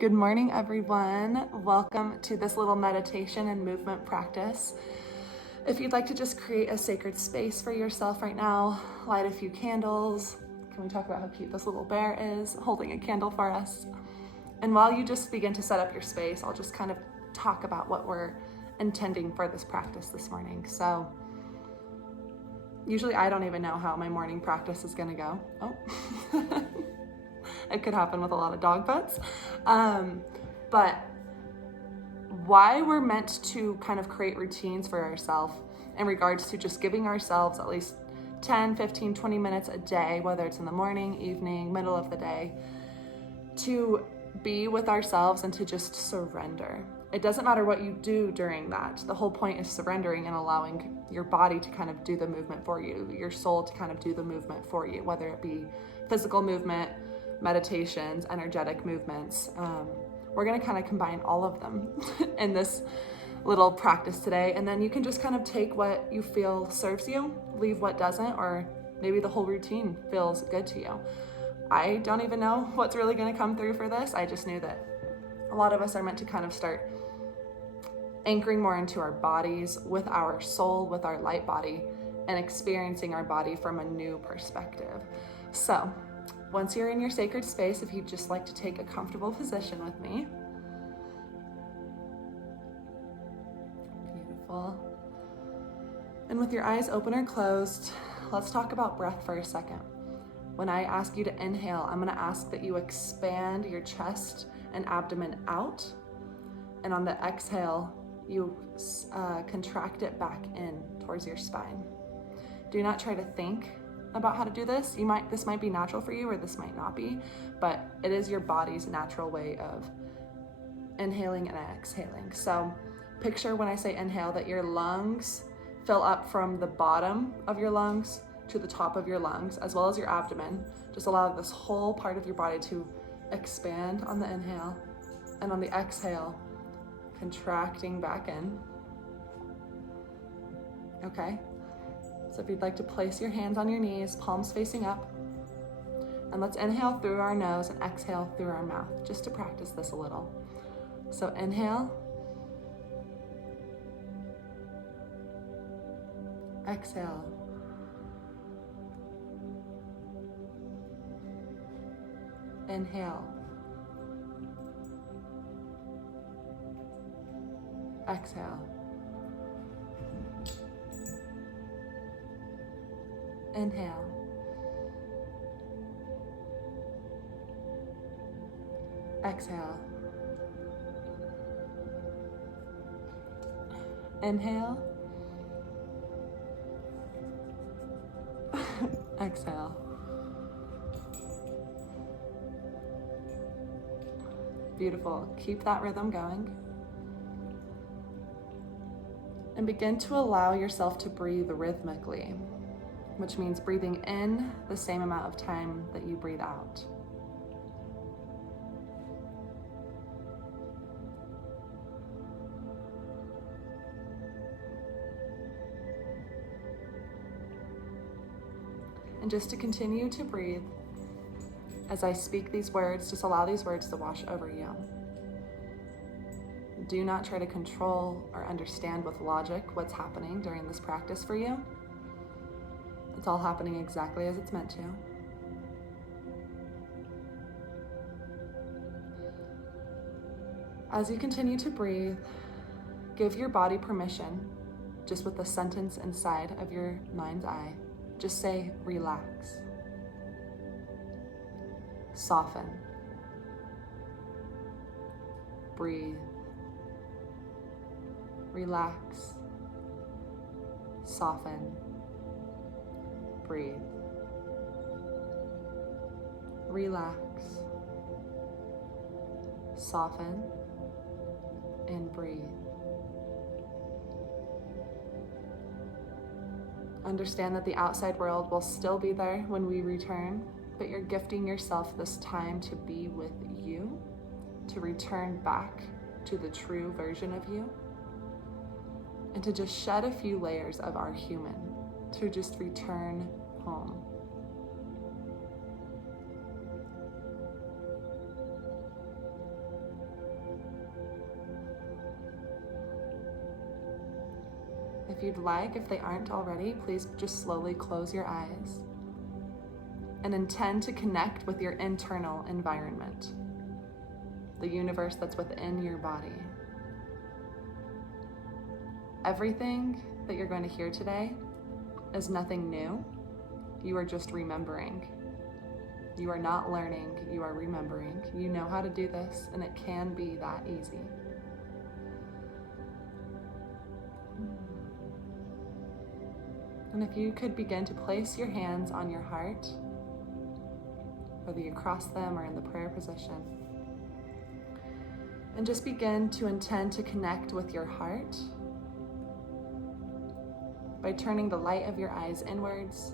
Good morning, everyone. Welcome to this little meditation and movement practice. If you'd like to just create a sacred space for yourself right now, light a few candles. Can we talk about how cute this little bear is holding a candle for us? And while you just begin to set up your space, I'll just kind of talk about what we're intending for this practice this morning. So usually I don't even know how my morning practice is gonna go. Oh. It could happen with a lot of dog butts. But why we're meant to kind of create routines for ourselves in regards to just giving ourselves at least 10, 15, 20 minutes a day, whether it's in the morning, evening, middle of the day, to be with ourselves and to just surrender. It doesn't matter what you do during that. The whole point is surrendering and allowing your body to kind of do the movement for you, your soul to kind of do the movement for you, whether it be physical movement, meditations, energetic movements. We're going to kind of combine all of them in this little practice today. And then you can just kind of take what you feel serves you, leave what doesn't, or maybe the whole routine feels good to you. I don't even know what's really going to come through for this. I just knew that a lot of us are meant to kind of start anchoring more into our bodies, with our soul, with our light body, and experiencing our body from a new perspective. So once you're in your sacred space, if you'd just like to take a comfortable position with me. Beautiful. And with your eyes open or closed, let's talk about breath for a second. When I ask you to inhale, I'm going to ask that you expand your chest and abdomen out. And on the exhale, you contract it back in towards your spine. Do not try to think about how to do this. This might be natural for you, or this might not be, but it is your body's natural way of inhaling and exhaling. So picture when I say inhale that your lungs fill up from the bottom of your lungs to the top of your lungs, as well as your abdomen. Just allow this whole part of your body to expand on the inhale, and on the exhale, contracting back in. Okay. So if you'd like to place your hands on your knees, palms facing up, and let's inhale through our nose and exhale through our mouth, just to practice this a little. So inhale, exhale, inhale, exhale, inhale, exhale, inhale, exhale. Beautiful. Keep that rhythm going. And begin to allow yourself to breathe rhythmically, which means breathing in the same amount of time that you breathe out. And just to continue to breathe, as I speak these words, just allow these words to wash over you. Do not try to control or understand with logic what's happening during this practice for you. It's all happening exactly as it's meant to. As you continue to breathe, give your body permission, just with the sentence inside of your mind's eye. Just say, relax, soften, breathe, relax, soften, breathe, relax, soften, and breathe. Understand that the outside world will still be there when we return, but you're gifting yourself this time to be with you, to return back to the true version of you, and to just shed a few layers of our human, to just return home. if you'd like, if they aren't already, please just slowly close your eyes and intend to connect with your internal environment, the universe that's within your body. Everything that you're going to hear today is nothing new. You are just remembering. You are not learning, you are remembering. You know how to do this, and it can be that easy. And if you could begin to place your hands on your heart, whether you cross them or in the prayer position, and just begin to intend to connect with your heart by turning the light of your eyes inwards,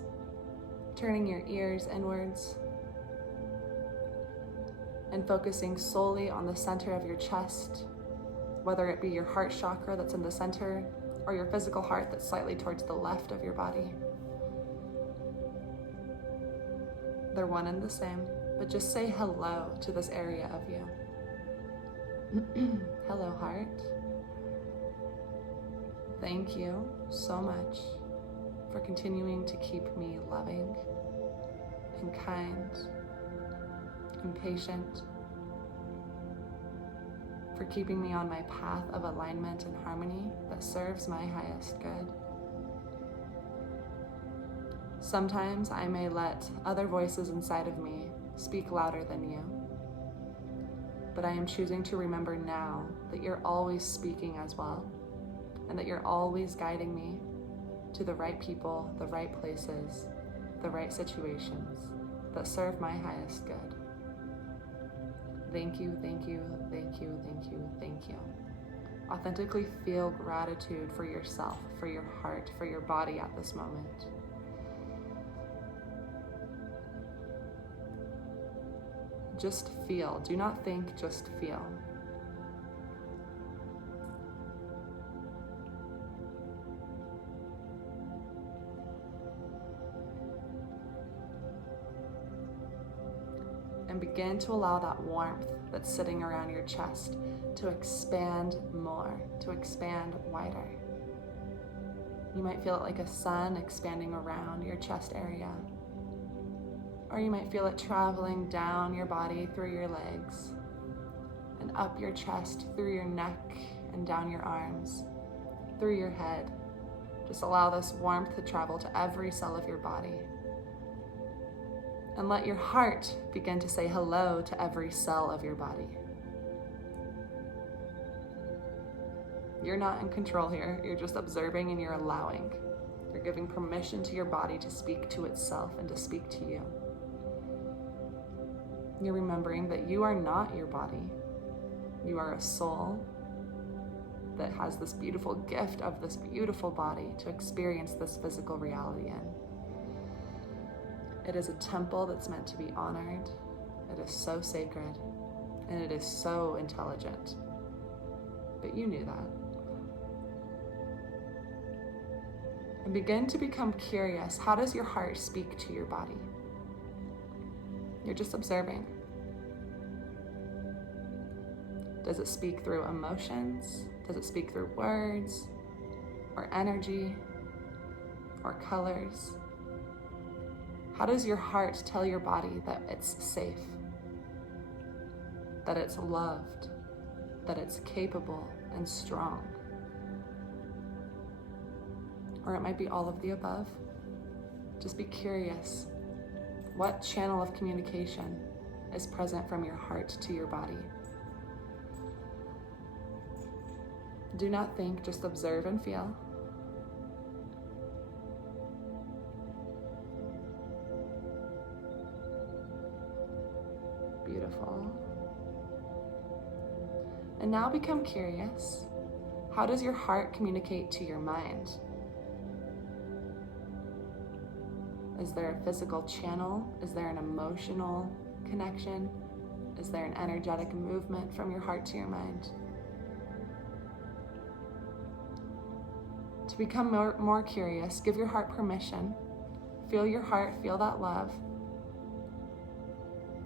turning your ears inwards, and focusing solely on the center of your chest, whether it be your heart chakra that's in the center or your physical heart that's slightly towards the left of your body. They're one and the same, but just say hello to this area of you. Hello, heart. Thank you so much for continuing to keep me loving and kind and patient, for keeping me on my path of alignment and harmony that serves my highest good. Sometimes I may let other voices inside of me speak louder than you, but I am choosing to remember now that you're always speaking as well, and that you're always guiding me to the right people, the right places, the right situations that serve my highest good. Thank you, thank you, thank you, thank you, thank you. Authentically feel gratitude for yourself, for your heart, for your body at this moment. Just feel. Do not think, just feel. And begin to allow that warmth that's sitting around your chest to expand more, to expand wider. You might feel it like a sun expanding around your chest area. Or you might feel it traveling down your body through your legs and up your chest, through your neck and down your arms, through your head. Just allow this warmth to travel to every cell of your body. And let your heart begin to say hello to every cell of your body. You're not in control here. You're just observing and you're allowing. You're giving permission to your body to speak to itself and to speak to you. You're remembering that you are not your body. You are a soul that has this beautiful gift of this beautiful body to experience this physical reality in. It is a temple that's meant to be honored. It is so sacred, and it is so intelligent. But you knew that. And begin to become curious. How does your heart speak to your body? You're just observing. Does it speak through emotions? Does it speak through words or energy or colors? How does your heart tell your body that it's safe, that it's loved, that it's capable and strong? Or it might be all of the above. Just be curious. What channel of communication is present from your heart to your body? Do not think, just observe and feel. Beautiful. And now become curious. How does your heart communicate to your mind? Is there a physical channel? Is there an emotional connection? Is there an energetic movement from your heart to your mind? To become more curious, give your heart permission. Feel your heart, feel that love.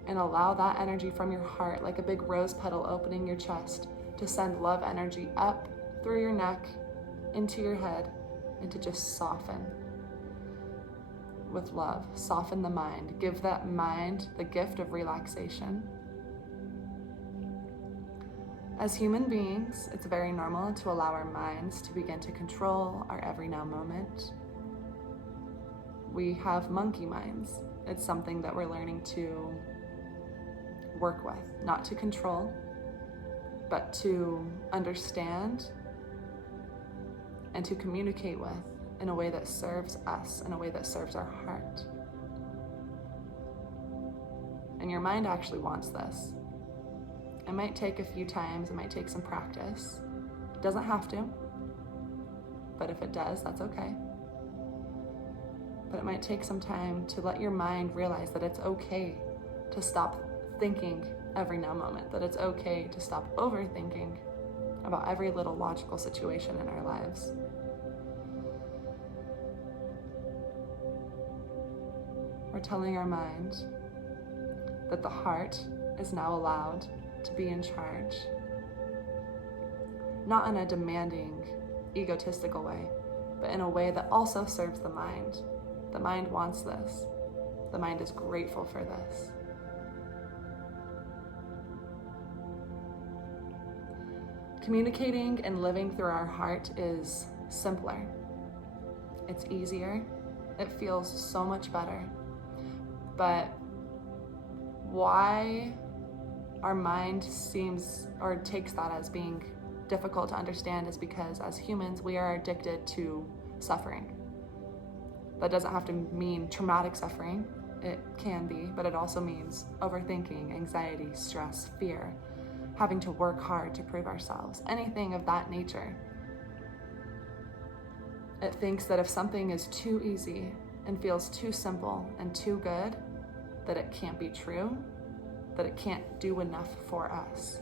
And allow that energy from your heart, like a big rose petal opening your chest, to send love energy up through your neck, into your head, and to just soften with love. Soften the mind. Give that mind the gift of relaxation. As human beings, it's very normal to allow our minds to begin to control our every now moment. We have monkey minds. It's something that we're learning to work with, not to control, but to understand and to communicate with in a way that serves us, in a way that serves our heart. And your mind actually wants this. It might take a few times, it might take some practice. It doesn't have to, but if it does, that's okay. But it might take some time to let your mind realize that it's okay to stop thinking every now moment, that it's okay to stop overthinking about every little logical situation in our lives. We're telling our mind that the heart is now allowed to be in charge, not in a demanding, egotistical way, but in a way that also serves the mind. The mind wants this. The mind is grateful for this. Communicating and living through our heart is simpler. It's easier. It feels so much better. But why our mind seems or takes that as being difficult to understand is because as humans, we are addicted to suffering. That doesn't have to mean traumatic suffering. It can be, but it also means overthinking, anxiety, stress, fear, having to work hard to prove ourselves, anything of that nature. It thinks that if something is too easy and feels too simple and too good, that it can't be true, that it can't do enough for us.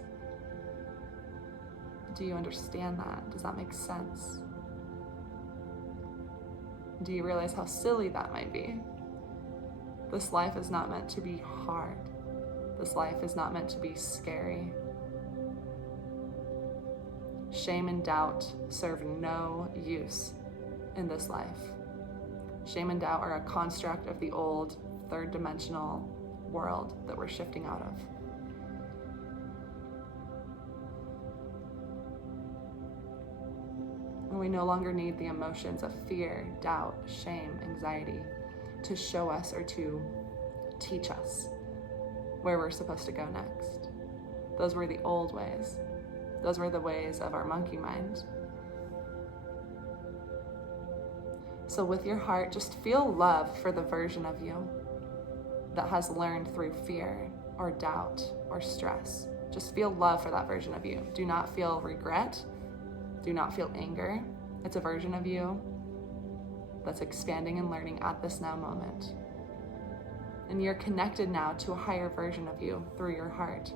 Do you understand that? Does that make sense? Do you realize how silly that might be? This life is not meant to be hard. This life is not meant to be scary. Shame and doubt serve no use in this life. Shame and doubt are a construct of the old third-dimensional world that we're shifting out of. And we no longer need the emotions of fear, doubt, shame, anxiety to show us or to teach us where we're supposed to go next. Those were the old ways. Those were the ways of our monkey mind. So with your heart, just feel love for the version of you that has learned through fear or doubt or stress. Just feel love for that version of you. Do not feel regret. Do not feel anger. It's a version of you that's expanding and learning at this now moment. And you're connected now to a higher version of you through your heart.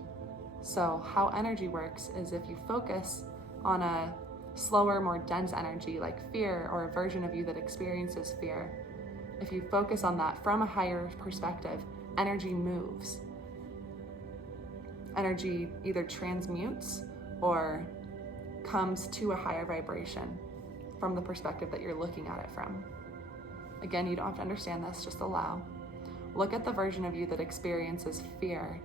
So how energy works is if you focus on a slower, more dense energy like fear or a version of you that experiences fear, if you focus on that from a higher perspective, energy moves. Energy either transmutes or comes to a higher vibration from the perspective that you're looking at it from. Again, you don't have to understand this, just allow. Look at the version of you that experiences fear,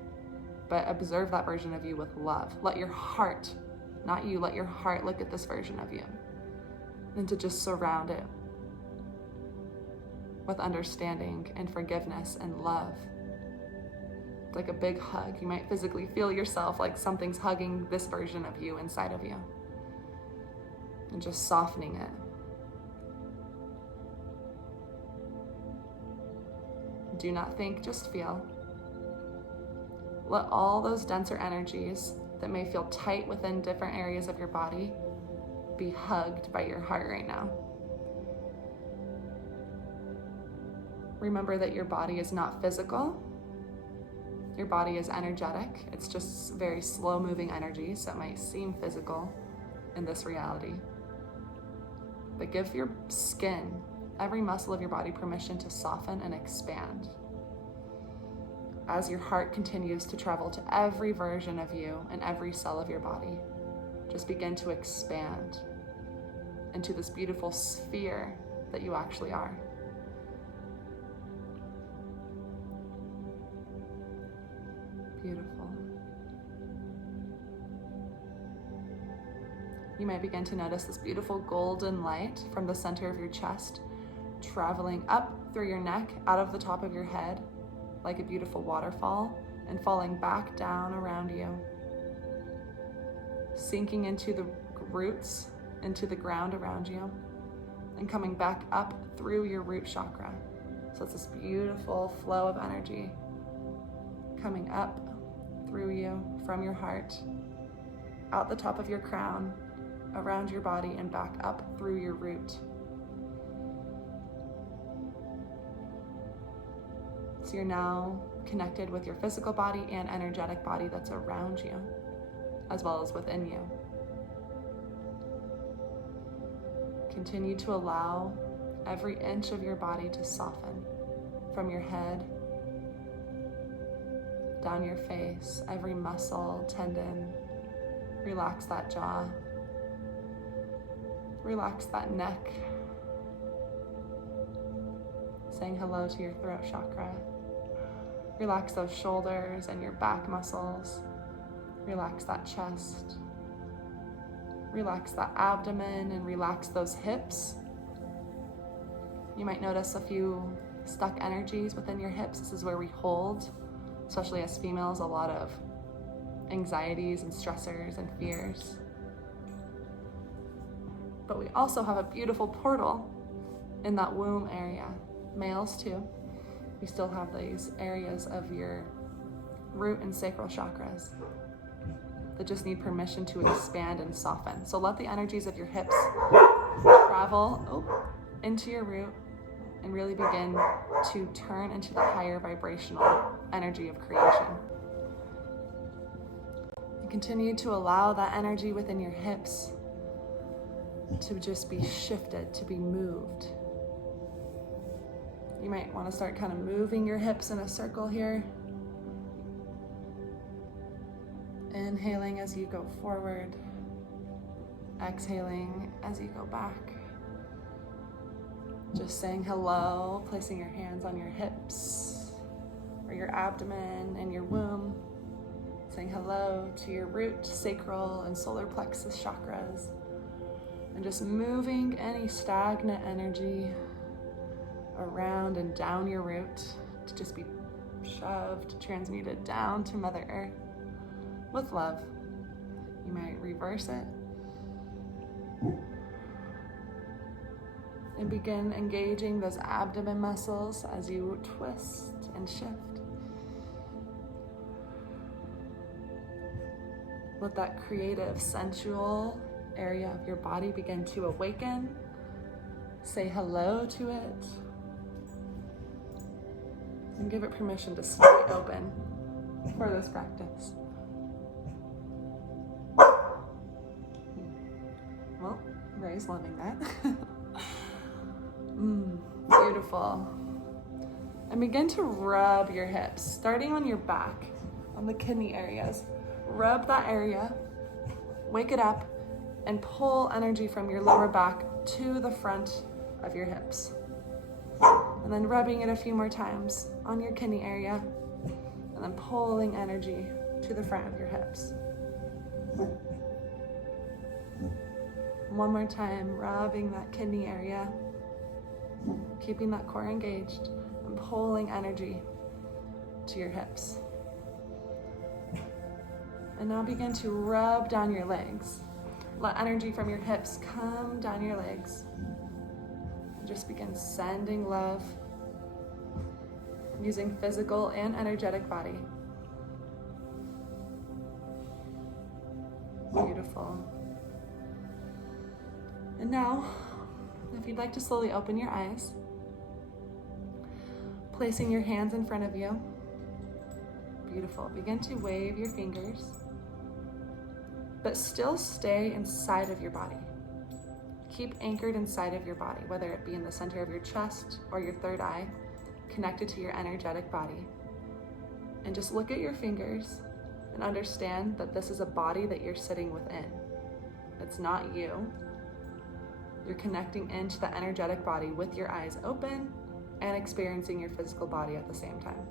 but observe that version of you with love. Let your heart, not you, let your heart look at this version of you and to just surround it with understanding and forgiveness and love. It's like a big hug. You might physically feel yourself like something's hugging this version of you inside of you and just softening it. Do not think, just feel. Let all those denser energies that may feel tight within different areas of your body be hugged by your heart right now. Remember that your body is not physical. Your body is energetic. It's just very slow moving energy, so it might seem physical in this reality. But give your skin, every muscle of your body, permission to soften and expand. As your heart continues to travel to every version of you and every cell of your body, just begin to expand. into this beautiful sphere that you actually are. Beautiful. You might begin to notice this beautiful golden light from the center of your chest, traveling up through your neck, out of the top of your head, like a beautiful waterfall, and falling back down around you, sinking into the roots, into the ground around you, and coming back up through your root chakra. So it's this beautiful flow of energy coming up through you, from your heart, out the top of your crown, around your body, and back up through your root. So you're now connected with your physical body and energetic body that's around you, as well as within you. Continue to allow every inch of your body to soften, from your head, down your face, every muscle, tendon. Relax that jaw. Relax that neck. Saying hello to your throat chakra. Relax those shoulders and your back muscles. Relax that chest. Relax that abdomen and relax those hips. You might notice a few stuck energies within your hips. This is where we hold, especially as females, a lot of anxieties and stressors and fears. But we also have a beautiful portal in that womb area. Males too. We still have these areas of your root and sacral chakras that just need permission to expand and soften. So let the energies of your hips travel into your root and really begin to turn into the higher vibrational energy of creation. And continue to allow that energy within your hips to just be shifted, to be moved. You might want to start kind of moving your hips in a circle here. Inhaling as you go forward. Exhaling as you go back. Just saying hello, placing your hands on your hips or your abdomen and your womb. Saying hello to your root, sacral, and solar plexus chakras. And just moving any stagnant energy around and down your root to just be shoved, transmuted down to Mother Earth with love. You might reverse it and begin engaging those abdomen muscles as you twist and shift. Let that creative, sensual area of your body begin to awaken. Say hello to it. And give it permission to stay open for this practice. Well, Ray's loving that. Beautiful. And begin to rub your hips, starting on your back, on the kidney areas. Rub that area, wake it up, and pull energy from your lower back to the front of your hips. And then rubbing it a few more times on your kidney area, and then pulling energy to the front of your hips. One more time, rubbing that kidney area, keeping that core engaged, and pulling energy to your hips. And now begin to rub down your legs. Let energy from your hips come down your legs. And just begin sending love using physical and energetic body. Beautiful. And now, if you'd like to slowly open your eyes, placing your hands in front of you. Beautiful. Begin to wave your fingers, but still stay inside of your body. Keep anchored inside of your body, whether it be in the center of your chest or your third eye, connected to your energetic body. And just look at your fingers and understand that this is a body that you're sitting within. It's not you. You're connecting into the energetic body with your eyes open and experiencing your physical body at the same time.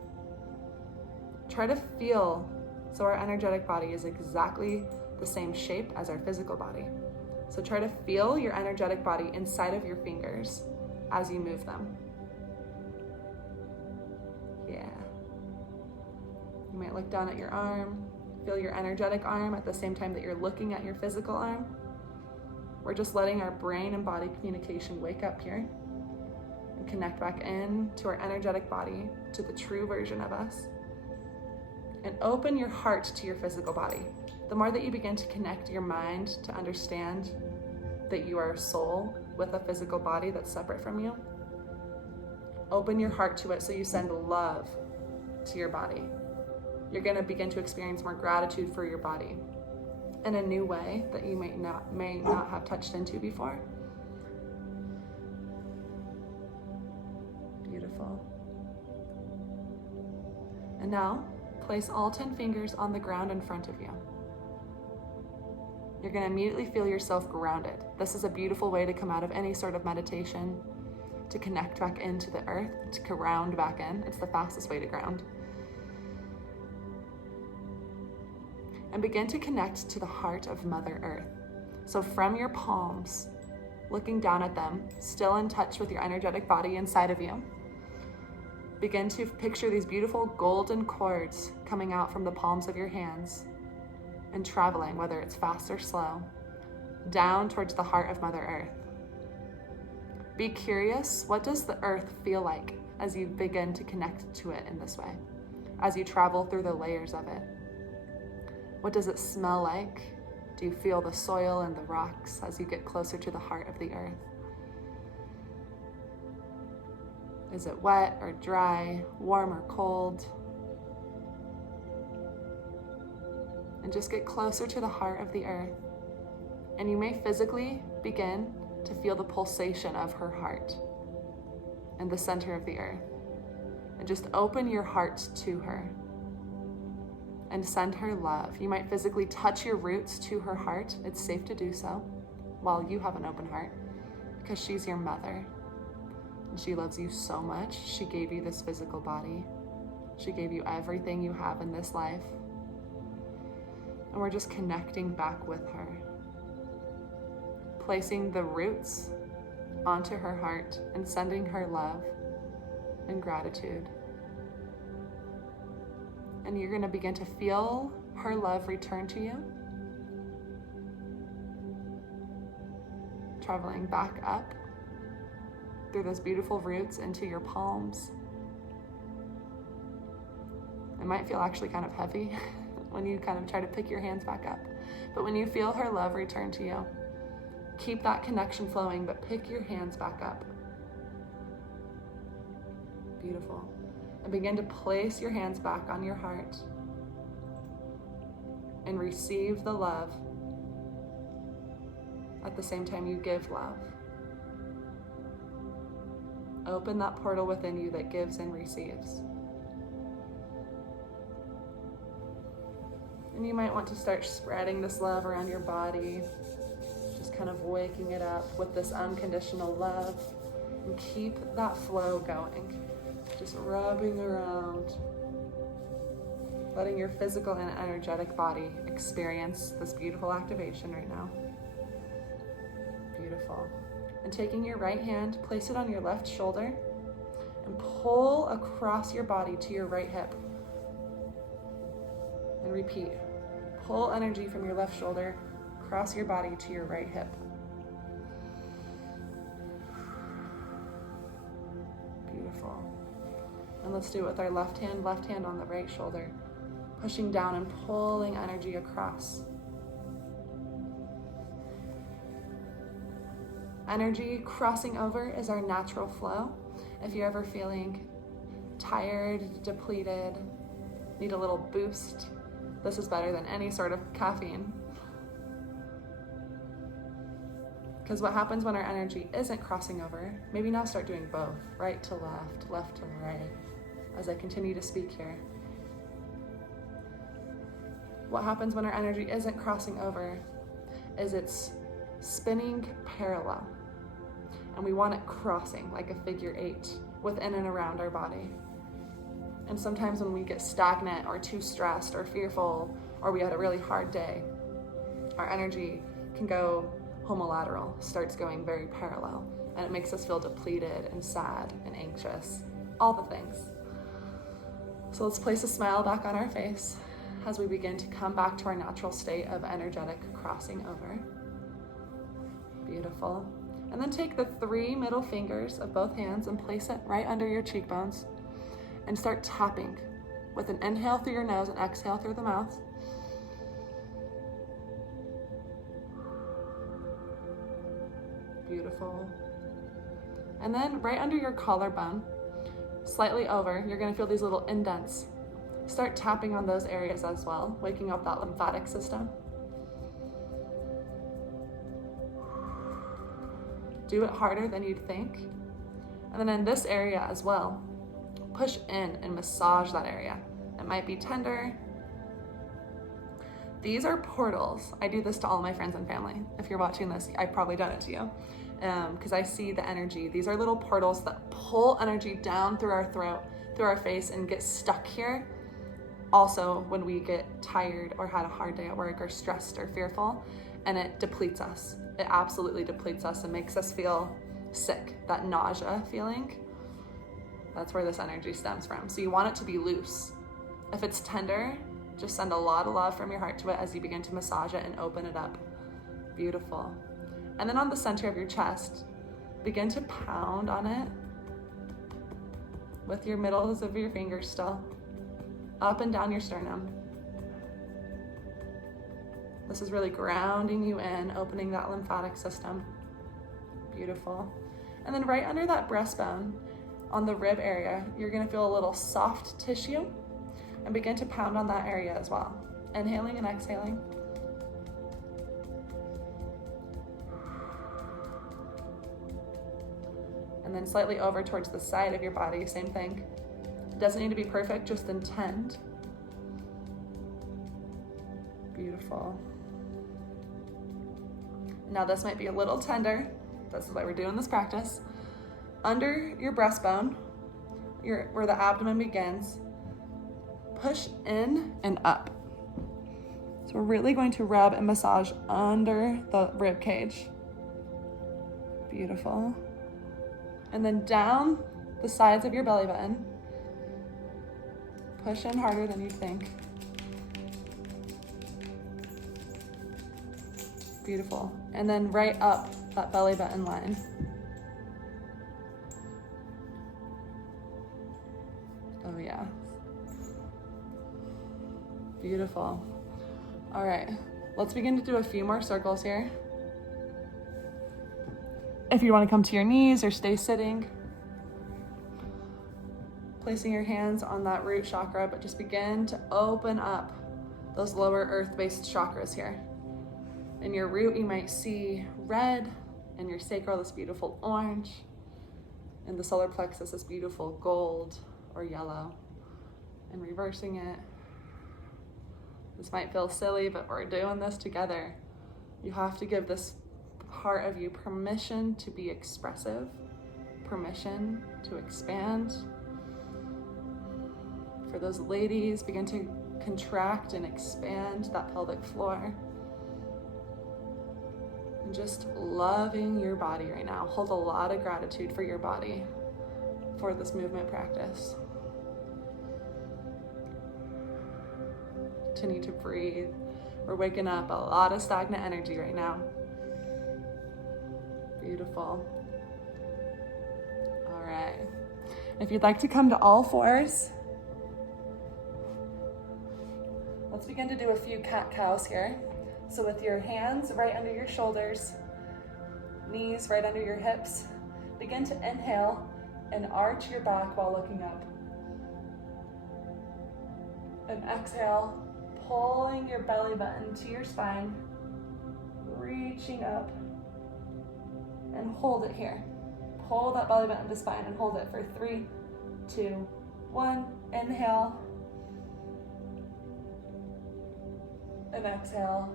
Try to feel, so our energetic body is exactly the same shape as our physical body. So try to feel your energetic body inside of your fingers as you move them. Yeah. You might look down at your arm, feel your energetic arm at the same time that you're looking at your physical arm. We're just letting our brain and body communication wake up here and connect back in to our energetic body, to the true version of us. And open your heart to your physical body. The more that you begin to connect your mind to understand that you are a soul with a physical body that's separate from you, open your heart to it so you send love to your body. You're going to begin to experience more gratitude for your body in a new way that you may not have touched into before. Beautiful. And now, place all 10 fingers on the ground in front of you. You're going to immediately feel yourself grounded. This is a beautiful way to come out of any sort of meditation, to connect back into the earth, to ground back in. It's the fastest way to ground. And begin to connect to the heart of Mother Earth. So from your palms, looking down at them, still in touch with your energetic body inside of you, begin to picture these beautiful golden cords coming out from the palms of your hands and traveling, whether it's fast or slow, down towards the heart of Mother Earth. Be curious, what does the earth feel like as you begin to connect to it in this way, as you travel through the layers of it? What does it smell like? Do you feel the soil and the rocks as you get closer to the heart of the earth? Is it wet or dry, warm or cold? And just get closer to the heart of the earth. And you may physically begin to feel the pulsation of her heart in the center of the earth. And just open your heart to her and send her love. You might physically touch your roots to her heart. It's safe to do so while you have an open heart, because she's your mother. And she loves you so much. She gave you this physical body. She gave you everything you have in this life. And we're just connecting back with her, placing the roots onto her heart and sending her love and gratitude. And you're going to begin to feel her love return to you, traveling back up through those beautiful roots into your palms. It might feel actually kind of heavy when you kind of try to pick your hands back up. But when you feel her love return to you, keep that connection flowing, but pick your hands back up. Beautiful. And begin to place your hands back on your heart and receive the love at the same time you give love. Open that portal within you that gives and receives. And you might want to start spreading this love around your body, just kind of waking it up with this unconditional love, and keep that flow going. Just rubbing around, letting your physical and energetic body experience this beautiful activation right now. Beautiful. And taking your right hand, place it on your left shoulder and pull across your body to your right hip. And repeat. Pull energy from your left shoulder across your body to your right hip. Beautiful. And let's do it with our left hand on the right shoulder, pushing down and pulling energy across. Energy crossing over is our natural flow. If you're ever feeling tired, depleted, need a little boost, this is better than any sort of caffeine. Because what happens when our energy isn't crossing over, maybe now start doing both, right to left, left to right, as I continue to speak here. What happens when our energy isn't crossing over is it's spinning parallel. And we want it crossing like a figure 8 within and around our body. And sometimes when we get stagnant or too stressed or fearful, or we had a really hard day, our energy can go homolateral, starts going very parallel, and it makes us feel depleted and sad and anxious, all the things. So let's place a smile back on our face as we begin to come back to our natural state of energetic crossing over. Beautiful. And then take the 3 middle fingers of both hands and place it right under your cheekbones and start tapping with an inhale through your nose and exhale through the mouth. Beautiful. And then right under your collarbone, slightly over, you're going to feel these little indents. Start tapping on those areas as well, waking up that lymphatic system. Do it harder than you'd think. And then in this area as well, push in and massage that area. It might be tender. These are portals. I do this to all my friends and family. If you're watching this, I've probably done it to you because I see the energy. These are little portals that pull energy down through our throat, through our face, and get stuck here. Also, when we get tired or had a hard day at work or stressed or fearful, and it depletes us. It absolutely depletes us and makes us feel sick, that nausea feeling. That's where this energy stems from. So you want it to be loose. If it's tender, just send a lot of love from your heart to it as you begin to massage it and open it up. Beautiful. And then on the center of your chest, begin to pound on it with your middles of your fingers still, up and down your sternum. This is really grounding you in, opening that lymphatic system. Beautiful. And then right under that breastbone, on the rib area, you're gonna feel a little soft tissue and begin to pound on that area as well. Inhaling and exhaling. And then slightly over towards the side of your body, same thing. It doesn't need to be perfect, just intend. Beautiful. Now this might be a little tender. This is why we're doing this practice. Under your breastbone, where the abdomen begins, push in and up. So we're really going to rub and massage under the rib cage. Beautiful. And then down the sides of your belly button. Push in harder than you think. Beautiful. And then right up that belly button line. Oh yeah. Beautiful. All right, let's begin to do a few more circles here. If you want to come to your knees or stay sitting, placing your hands on that root chakra, but just begin to open up those lower earth-based chakras here. In your root, you might see red, and your sacral, this beautiful orange, and the solar plexus, this beautiful gold or yellow. And reversing it. This might feel silly, but we're doing this together. You have to give this part of you permission to be expressive, permission to expand. For those ladies, begin to contract and expand that pelvic floor. And just loving your body right now. Hold a lot of gratitude for your body for this movement practice. Continue to breathe. We're waking up a lot of stagnant energy right now. Beautiful. All right. If you'd like to come to all fours, let's begin to do a few cat-cows here. So with your hands right under your shoulders, knees right under your hips, begin to inhale and arch your back while looking up. And exhale, pulling your belly button to your spine, reaching up, and hold it here. Pull that belly button to spine and hold it for 3, 2, 1. Inhale. And exhale.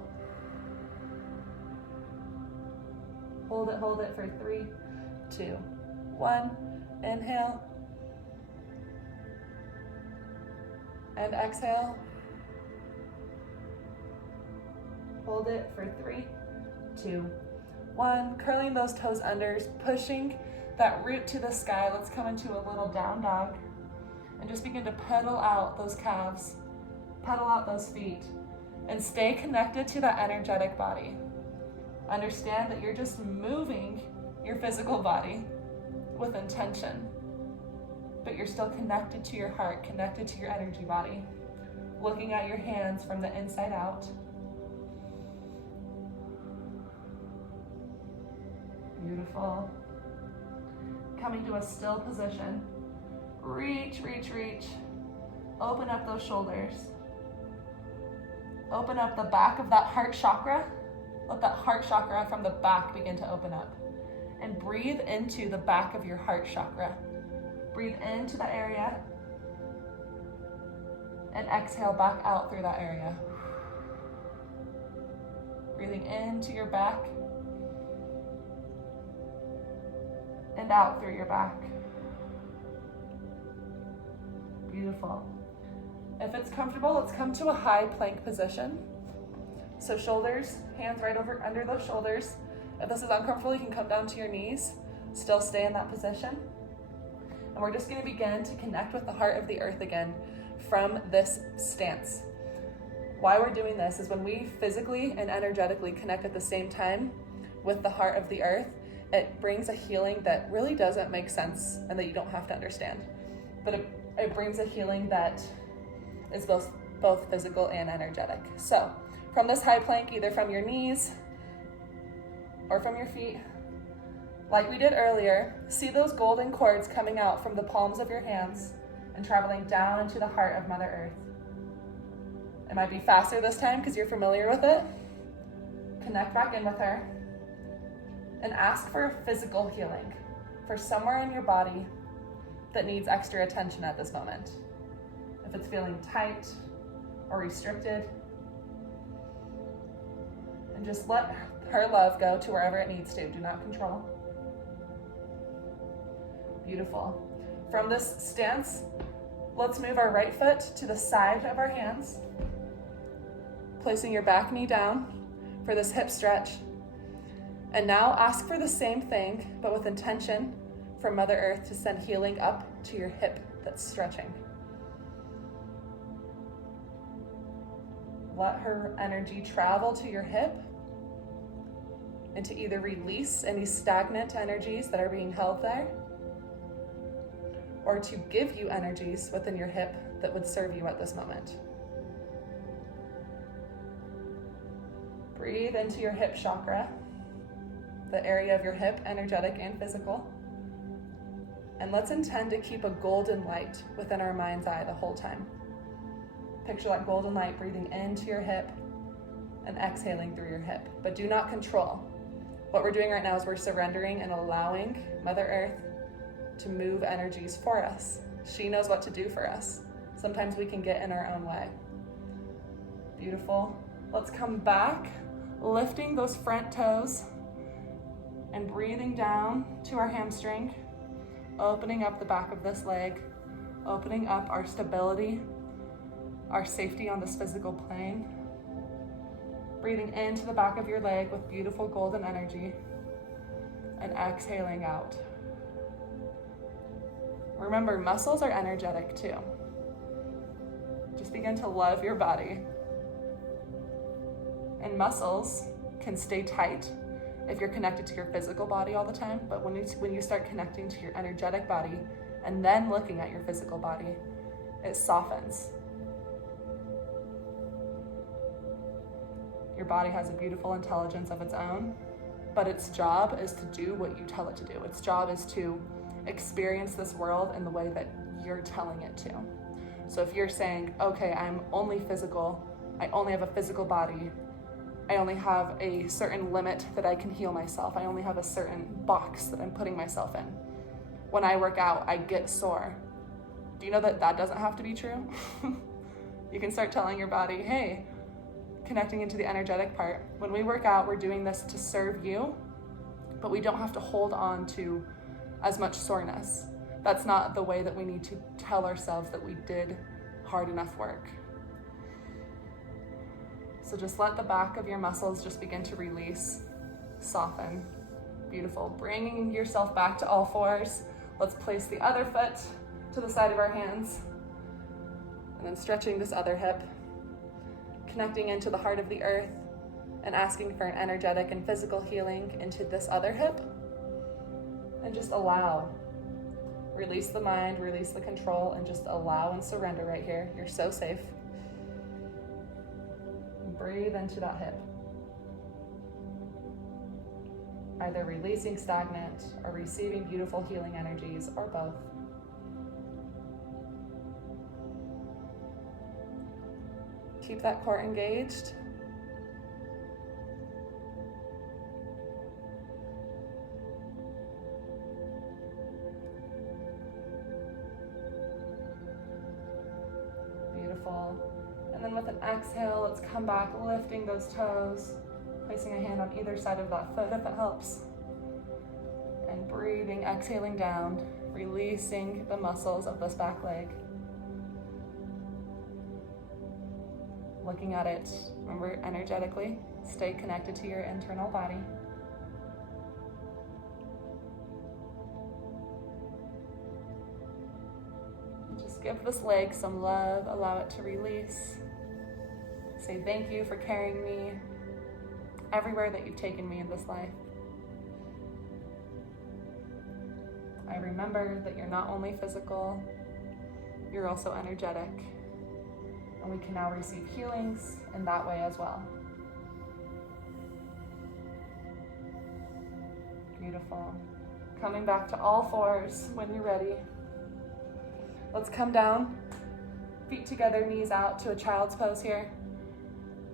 Hold it for 3, 2, 1. Inhale. And exhale. Hold it for 3, 2, 1. Curling those toes under, pushing that root to the sky. Let's come into a little down dog and just begin to pedal out those calves, pedal out those feet, and stay connected to that energetic body. Understand that you're just moving your physical body with intention, but you're still connected to your heart, connected to your energy body, looking at your hands from the inside out. Beautiful. Coming to a still position. Reach, reach, reach. Open up those shoulders. Open up the back of that heart chakra. Let that heart chakra from the back begin to open up. And breathe into the back of your heart chakra. Breathe into the area. And exhale back out through that area. Breathing into your back. And out through your back. Beautiful. If it's comfortable, let's come to a high plank position. So shoulders, hands right over under those shoulders. If this is uncomfortable, you can come down to your knees. Still stay in that position. And we're just going to begin to connect with the heart of the earth again from this stance. Why we're doing this is when we physically and energetically connect at the same time with the heart of the earth, it brings a healing that really doesn't make sense and that you don't have to understand. But it brings a healing that is both physical and energetic. So from this high plank, either from your knees or from your feet, like we did earlier, see those golden cords coming out from the palms of your hands and traveling down into the heart of Mother Earth. It might be faster this time because you're familiar with it. Connect back in with her and ask for a physical healing for somewhere in your body that needs extra attention at this moment. If it's feeling tight or restricted, and just let her love go to wherever it needs to. Do not control. Beautiful. From this stance, let's move our right foot to the side of our hands, placing your back knee down for this hip stretch. And now ask for the same thing, but with intention for Mother Earth to send healing up to your hip that's stretching. Let her energy travel to your hip and to either release any stagnant energies that are being held there, or to give you energies within your hip that would serve you at this moment. Breathe into your hip chakra, the area of your hip, energetic and physical. And let's intend to keep a golden light within our mind's eye the whole time. Picture that golden light breathing into your hip and exhaling through your hip, but do not control. What we're doing right now is we're surrendering and allowing Mother Earth to move energies for us. She knows what to do for us. Sometimes we can get in our own way. Beautiful. Let's come back, lifting those front toes and breathing down to our hamstring, opening up the back of this leg, opening up our stability, our safety on this physical plane. Breathing into the back of your leg with beautiful golden energy and exhaling out. Remember, muscles are energetic too. Just begin to love your body. And muscles can stay tight if you're connected to your physical body all the time, but when you start connecting to your energetic body and then looking at your physical body, it softens. Your body has a beautiful intelligence of its own, but its job is to do what you tell it to do. Its job is to experience this world in the way that you're telling it to. So if you're saying, okay, I'm only physical, I only have a physical body, I only have a certain limit that I can heal myself, I only have a certain box that I'm putting myself in. When I work out, I get sore. Do you know that that doesn't have to be true? You can start telling your body, hey, connecting into the energetic part. When we work out, we're doing this to serve you, but we don't have to hold on to as much soreness. That's not the way that we need to tell ourselves that we did hard enough work. So just let the back of your muscles just begin to release, soften. Beautiful. Bringing yourself back to all fours. Let's place the other foot to the side of our hands. And then stretching this other hip. Connecting into the heart of the earth and asking for an energetic and physical healing into this other hip. And just allow. Release the mind, release the control, and just allow and surrender right here. You're so safe. Breathe into that hip. Either releasing stagnant or receiving beautiful healing energies, or both. Keep that core engaged. Beautiful. And then with an exhale, let's come back, lifting those toes, placing a hand on either side of that foot if it helps. And breathing, exhaling down, releasing the muscles of this back leg. Looking at it, remember, energetically, stay connected to your internal body. Just give this leg some love, allow it to release. Say thank you for carrying me everywhere that you've taken me in this life. I remember that you're not only physical, you're also energetic. And we can now receive healings in that way as well. Beautiful. Coming back to all fours when you're ready. Let's come down, feet together, knees out to a child's pose here.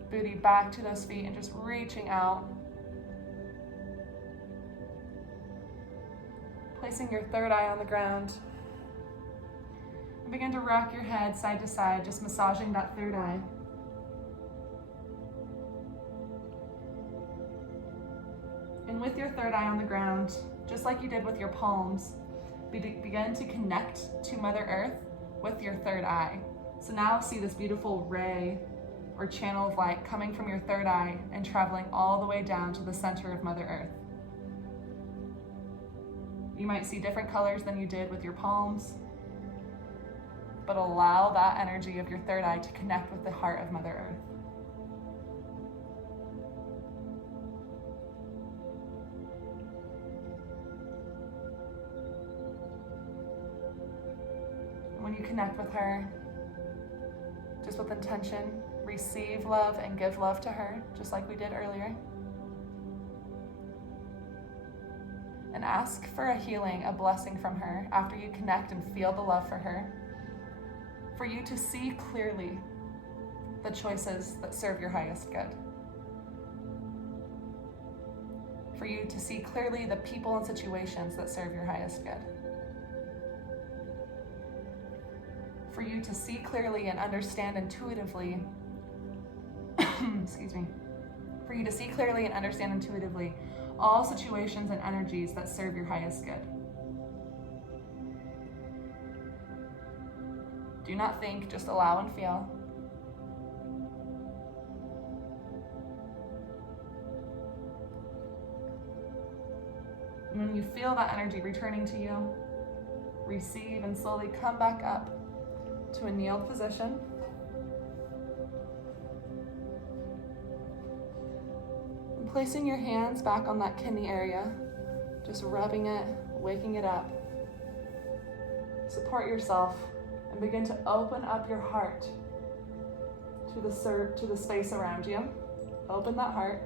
Booty back to those feet and just reaching out. Placing your third eye on the ground. And begin to rock your head side to side, just massaging that third eye. And with your third eye on the ground, just like you did with your palms, begin to connect to Mother Earth with your third eye. So now see this beautiful ray or channel of light coming from your third eye and traveling all the way down to the center of Mother Earth. You might see different colors than you did with your palms, but allow that energy of your third eye to connect with the heart of Mother Earth. When you connect with her, just with intention, receive love and give love to her, just like we did earlier. And ask for a healing, a blessing from her after you connect and feel the love for her. For you to see clearly the choices that serve your highest good. For you to see clearly the people and situations that serve your highest good. For you to see clearly and understand intuitively, excuse me, for you to see clearly and understand intuitively all situations and energies that serve your highest good. Do not think, just allow and feel. And when you feel that energy returning to you, receive and slowly come back up to a kneeled position. And placing your hands back on that kidney area, just rubbing it, waking it up. Support yourself and begin to open up your heart to the space around you. Open that heart.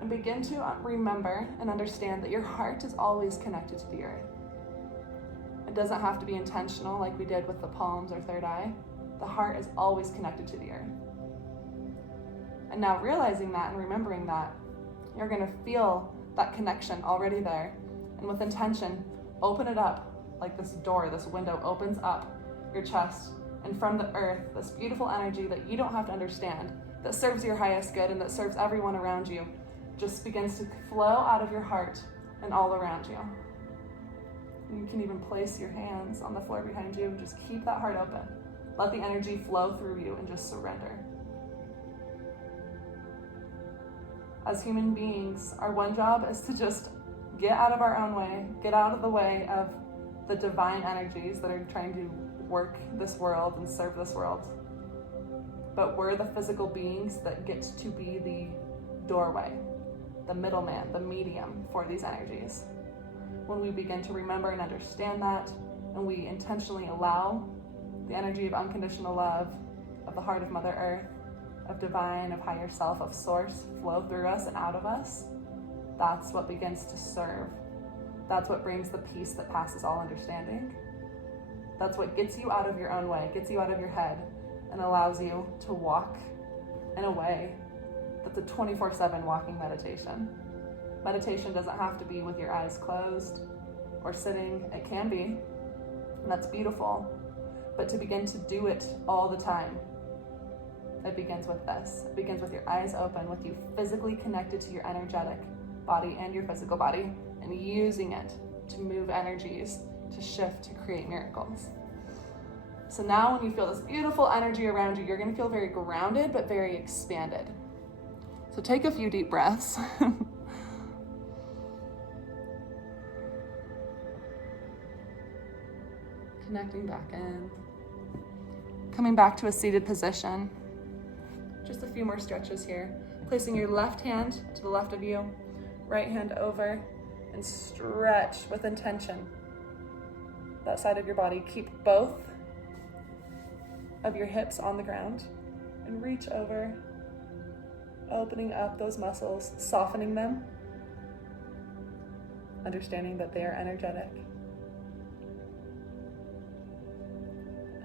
And begin to remember and understand that your heart is always connected to the earth. It doesn't have to be intentional like we did with the palms or third eye. The heart is always connected to the earth. And now realizing that and remembering that, you're going to feel that connection already there. And with intention, open it up like this door, this window opens up your chest and from the earth, this beautiful energy that you don't have to understand, that serves your highest good and that serves everyone around you, just begins to flow out of your heart and all around you. You can even place your hands on the floor behind you. Just keep that heart open. Let the energy flow through you and just surrender. As human beings, our one job is to just get out of our own way, get out of the way of the divine energies that are trying to work this world and serve this world. But we're the physical beings that get to be the doorway, the middleman, the medium for these energies. When we begin to remember and understand that, and we intentionally allow the energy of unconditional love, of the heart of Mother Earth, of divine, of higher self, of source, flow through us and out of us, that's what begins to serve. That's what brings the peace that passes all understanding. That's what gets you out of your own way, gets you out of your head, and allows you to walk in a way that's a 24/7 walking meditation. Meditation doesn't have to be with your eyes closed or sitting. It can be, and that's beautiful. But to begin to do it all the time, it begins with this. It begins with your eyes open, with you physically connected to your energetic body and your physical body, and using it to move energies, to shift, to create miracles. So now when you feel this beautiful energy around you, you're going to feel very grounded, but very expanded. So take a few deep breaths. Connecting back in. Coming back to a seated position. Just a few more stretches here. Placing your left hand to the left of you, right hand over, and stretch with intention. That side of your body. Keep both of your hips on the ground and reach over, opening up those muscles, softening them, understanding that they are energetic.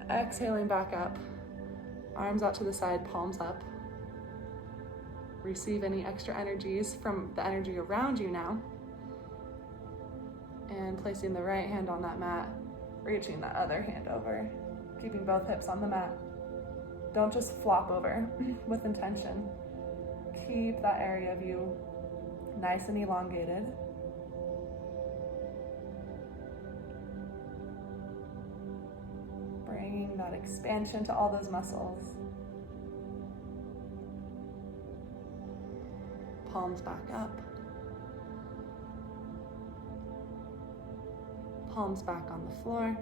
Exhaling back up, arms out to the side, palms up. Receive any extra energies from the energy around you now. And placing the right hand on that mat, reaching the other hand over, keeping both hips on the mat. Don't just flop over with intention. Keep that area of you nice and elongated. Bringing that expansion to all those muscles. Palms back up. Palms back on the floor.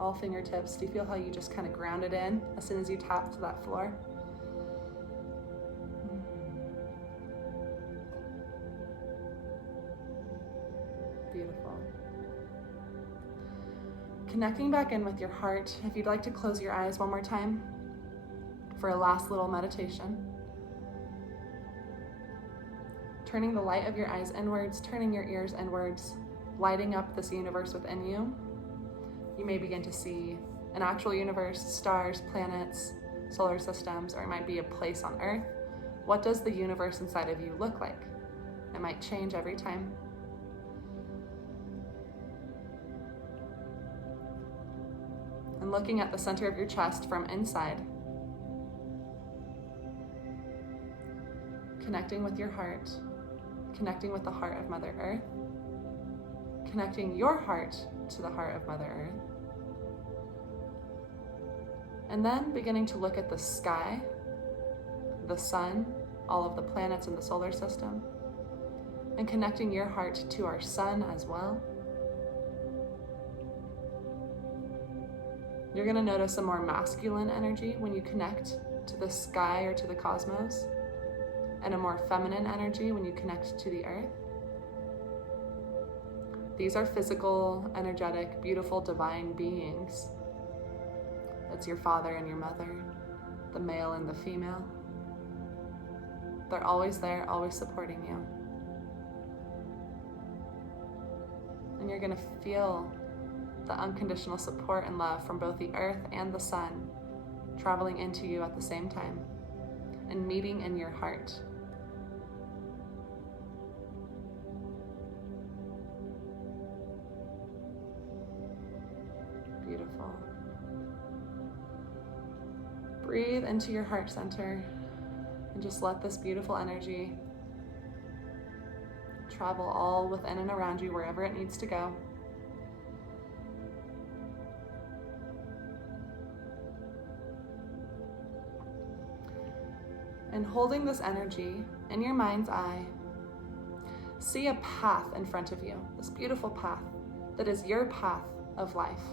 All fingertips. Do you feel how you just kind of grounded in as soon as you tap to that floor? Beautiful. Connecting back in with your heart. If you'd like to close your eyes one more time for a last little meditation. Turning the light of your eyes inwards, turning your ears inwards, lighting up this universe within you. You may begin to see an actual universe, stars, planets, solar systems, or it might be a place on Earth. What does the universe inside of you look like? It might change every time. And looking at the center of your chest from inside, connecting with your heart, connecting with the heart of Mother Earth, connecting your heart to the heart of Mother Earth. And then beginning to look at the sky, the sun, all of the planets in the solar system, and connecting your heart to our sun as well. You're going to notice a more masculine energy when you connect to the sky or to the cosmos, and a more feminine energy when you connect to the earth. These are physical, energetic, beautiful, divine beings. It's your father and your mother, the male and the female. They're always there, always supporting you. And you're going to feel the unconditional support and love from both the earth and the sun traveling into you at the same time and meeting in your heart. Beautiful. Breathe into your heart center and just let this beautiful energy travel all within and around you, wherever it needs to go. And holding this energy in your mind's eye, see a path in front of you, this beautiful path that is your path of life,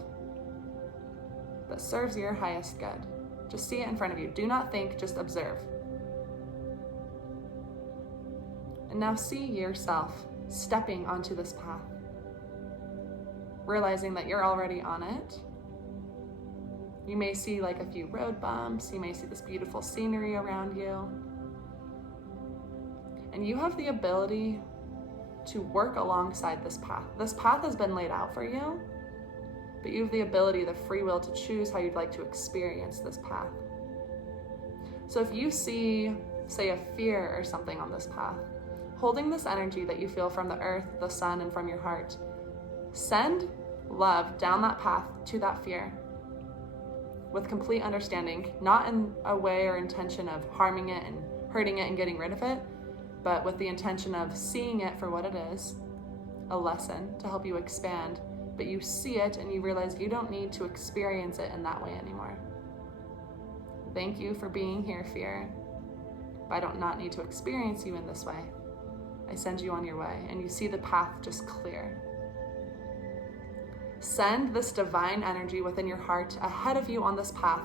that serves your highest good. Just see it in front of you. Do not think, just observe. And now see yourself stepping onto this path, realizing that you're already on it. You may see like a few road bumps, you may see this beautiful scenery around you. And you have the ability to work alongside this path. This path has been laid out for you, but you have the ability, the free will to choose how you'd like to experience this path. So if you see, say, a fear or something on this path, holding this energy that you feel from the earth, the sun, and from your heart, send love down that path to that fear with complete understanding, not in a way or intention of harming it and hurting it and getting rid of it, but with the intention of seeing it for what it is, a lesson to help you expand, but you see it and you realize you don't need to experience it in that way anymore. Thank you for being here, fear. But I don't not need to experience you in this way. I send you on your way, and you see the path just clear. Send this divine energy within your heart ahead of you on this path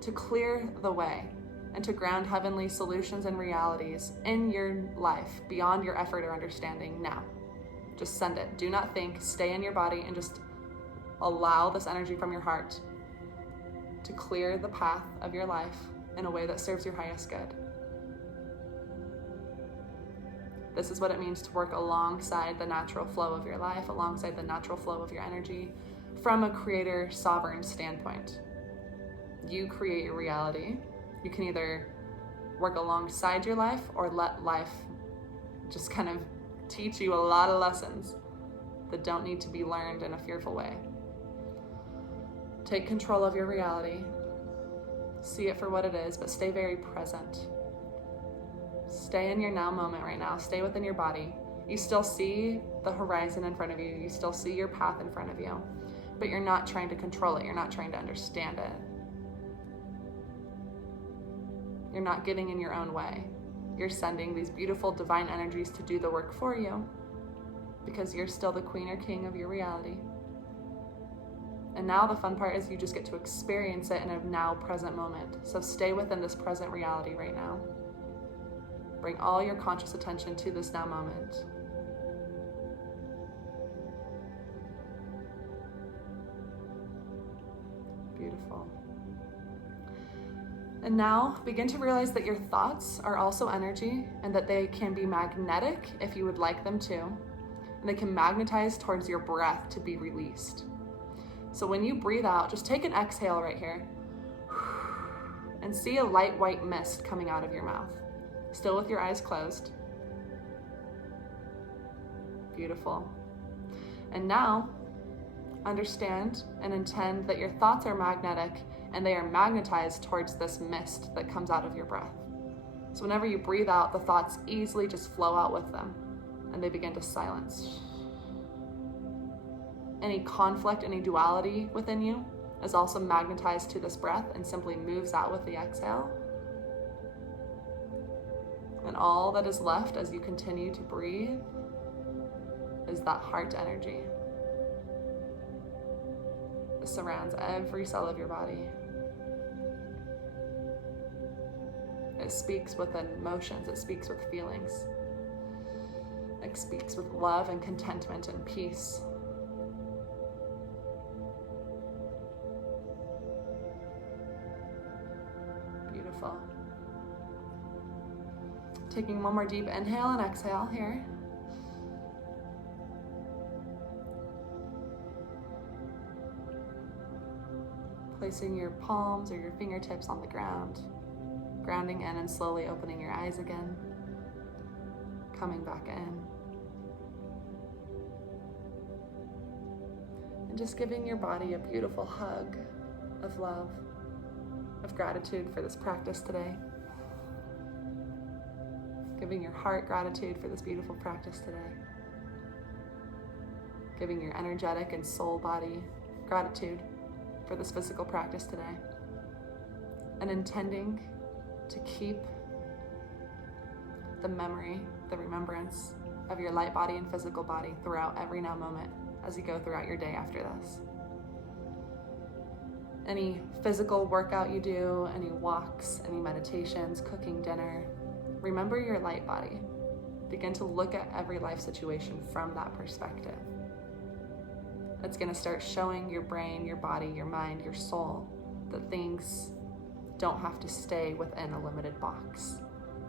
to clear the way and to ground heavenly solutions and realities in your life beyond your effort or understanding now. Just send it. Do not think. Stay in your body and just allow this energy from your heart to clear the path of your life in a way that serves your highest good. This is what it means to work alongside the natural flow of your life, alongside the natural flow of your energy, from a creator sovereign standpoint. You create your reality. You can either work alongside your life or let life just kind of teach you a lot of lessons that don't need to be learned in a fearful way. Take control of your reality. See it for what it is, but stay very present. Stay in your now moment right now. Stay within your body. You still see the horizon in front of you. You still see your path in front of you, but you're not trying to control it. You're not trying to understand it. You're not getting in your own way. You're sending these beautiful divine energies to do the work for you because you're still the queen or king of your reality. And now the fun part is you just get to experience it in a now present moment. So stay within this present reality right now. Bring all your conscious attention to this now moment. Beautiful. And now begin to realize that your thoughts are also energy and that they can be magnetic if you would like them to. And they can magnetize towards your breath to be released. So when you breathe out, just take an exhale right here and see a light white mist coming out of your mouth. Still with your eyes closed. Beautiful. And now, understand and intend that your thoughts are magnetic and they are magnetized towards this mist that comes out of your breath. So whenever you breathe out, the thoughts easily just flow out with them and they begin to silence. Any conflict, any duality within you is also magnetized to this breath and simply moves out with the exhale. And all that is left as you continue to breathe is that heart energy. It surrounds every cell of your body. It speaks with emotions, it speaks with feelings. It speaks with love and contentment and peace. Beautiful. Taking one more deep inhale and exhale here. Placing your palms or your fingertips on the ground, grounding in and slowly opening your eyes again, coming back in. And just giving your body a beautiful hug of love. of gratitude for this practice today. Giving your heart gratitude for this beautiful practice today. Giving your energetic and soul body gratitude for this physical practice today. And intending to keep the memory, the remembrance of your light body and physical body throughout every now moment as you go throughout your day after this. Any physical workout you do, any walks, any meditations, cooking dinner, remember your light body. Begin to look at every life situation from that perspective. It's going to start showing your brain, your body, your mind, your soul that things don't have to stay within a limited box.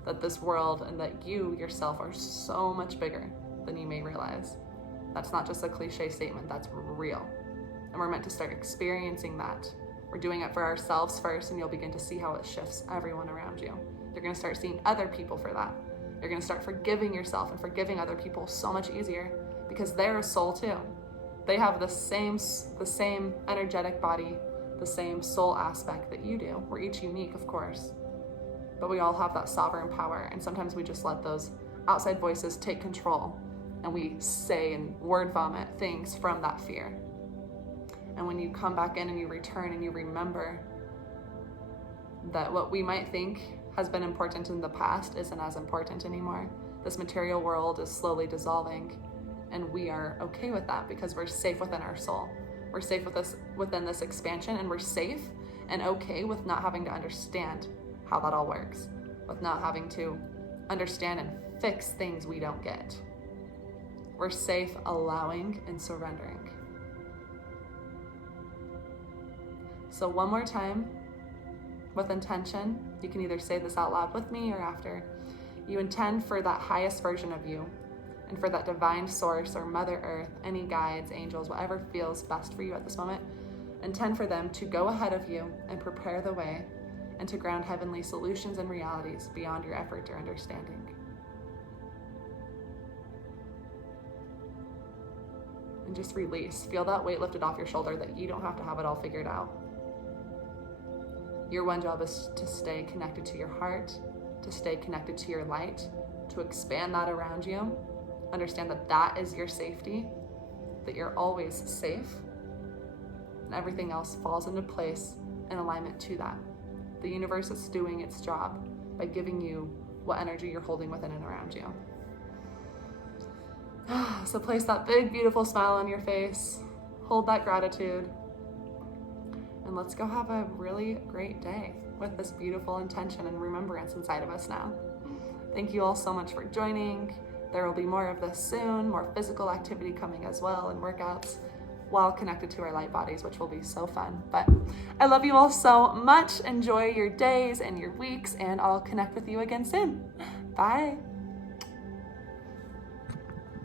That this world and that you yourself are so much bigger than you may realize. That's not just a cliche statement, that's real. And we're meant to start experiencing that. We're doing it for ourselves first, and you'll begin to see how it shifts everyone around you. You're going to start seeing other people for that. You're going to start forgiving yourself and forgiving other people so much easier because they're a soul too. They have the same energetic body, the same soul aspect that you do. We're each unique, of course, but we all have that sovereign power, and sometimes we just let those outside voices take control, and we say and word vomit things from that fear. And when you come back in and you return and you remember that what we might think has been important in the past isn't as important anymore. This material world is slowly dissolving, and we are okay with that because we're safe within our soul. We're safe within this expansion, and we're safe and okay with not having to understand how that all works, with not having to understand and fix things we don't get. We're safe allowing and surrendering. So one more time, with intention, you can either say this out loud with me or after. You intend for that highest version of you, and for that divine source or Mother Earth, any guides, angels, whatever feels best for you at this moment, intend for them to go ahead of you and prepare the way, and to ground heavenly solutions and realities beyond your effort or understanding. And just release. Feel that weight lifted off your shoulder that you don't have to have it all figured out. Your one job is to stay connected to your heart, to stay connected to your light, to expand that around you. Understand that that is your safety, that you're always safe, and everything else falls into place in alignment to that. The universe is doing its job by giving you what energy you're holding within and around you. So place that big, beautiful smile on your face, hold that gratitude, and let's go have a really great day with this beautiful intention and remembrance inside of us now. Thank you all so much for joining. There will be more of this soon, more physical activity coming as well, and workouts while connected to our light bodies, which will be so fun. But I love you all so much. Enjoy your days and your weeks, and I'll connect with you again soon. Bye.